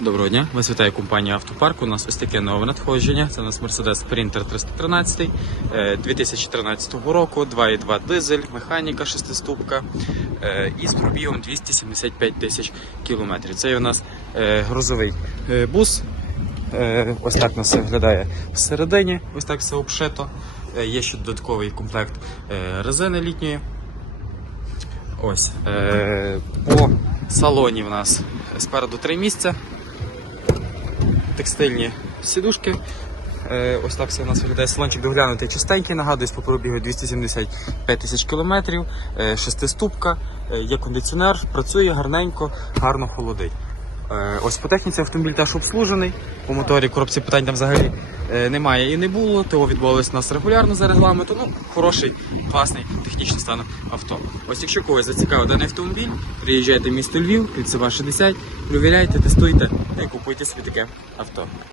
Доброго дня, вас вітає компанія Автопарк. У нас ось таке нове надходження. Це у нас Mercedes Sprinter 313 е, 2013 року, 2.2 дизель, механіка шестиступка е, і з пробігом 275 тисяч кілометрів. Це у нас е, грузовий е, бус. Е, Ось так нас все виглядає всередині. Ось так все обшито. Е, Є ще додатковий комплект е, резини літньої. Ось. Е, По салоні в нас спереду три місця текстильні сідушки. Е, Ось так все у нас виглядає салончик доглянутий чистенький, нагадую, по пробігу 275 тисяч кілометрів, е, шестиступка, е, є кондиціонер, працює гарненько, гарно холодить. Ось по техніці автомобіль теж обслужений. По моторі коробці питань там взагалі немає і не було. ТО відбувалося нас регулярно за регламенту. Ну, хороший, класний технічний стан авто. Ось якщо когось зацікавив даний автомобіль, приїжджайте в місто Львів, Кільцева 60, провіряйте, тестуйте і купуйте собі таке авто.